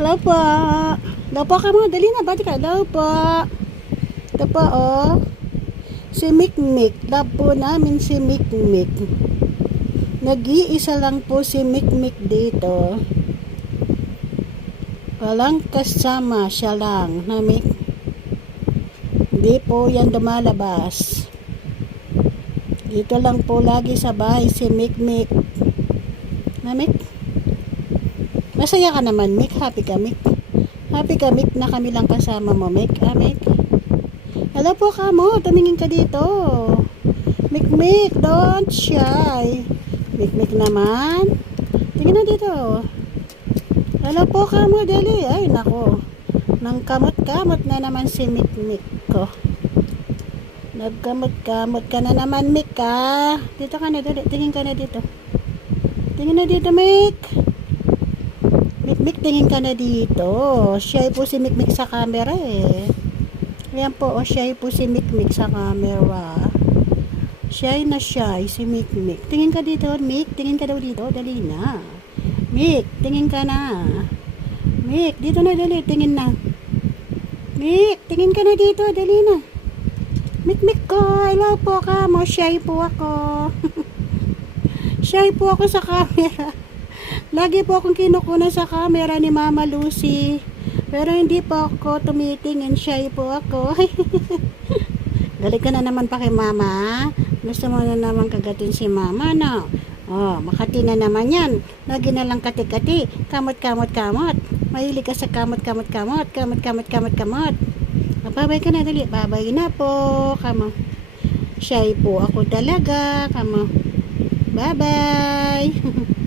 Hello po. Hello po ka mo. Dali na. Bati ka. Hello po. Ito po, oh. Si Mikmik. Love po namin si Mikmik. Nag-iisa lang po si Mikmik dito. Walang kasama. Siya lang. Na Mik. Hindi po yan lumalabas. Dito lang po lagi sa bahay si Mikmik. Na Mik? Masaya ka naman, Mik. Happy ka, Mik. Happy ka, Mik, na kami lang kasama mo, Mik. Ah, Mik. Hello po ka mo. Tumingin ka dito. Mik, don't shy. Mik naman. Tingin na dito. Hello po ka mo, dali. Ay, nako. Nang kamot-kamot na naman si Mik ko. Nagkamot-kamot ka na naman, Mik, ka. Dito ka na, dali. Tingin ka na dito. Tingin na dito, Mik. Mik, tingin ka na dito. Shy po si Mik sa camera, eh. Ayan po, oh, shy po si Mik sa camera. Shy na shy si Mik. Tingin ka dito, Mik. Tingin ka daw dito. Dali na. Mik, tingin ka na. Mik, dito na, dali. Tingin na. Mik, tingin ka na dito. Dali na. Mik ko. Hello po ka mo. Shy po ako. Shy po ako sa camera. Lagi po akong kinukuna sa camera ni Mama Lucy. Pero hindi po ako tumitingin. Shy po ako. Dali ka na naman pa kay Mama. Gusto mo na naman kagatin si Mama, no? Oh, makati na naman yan. Lagi na lang kati-kati. Kamot. Mahilig ka sa kamot. Babay ka na, dali. Babay na po. Kamo. Shy po ako talaga. Kamo. Bye-bye.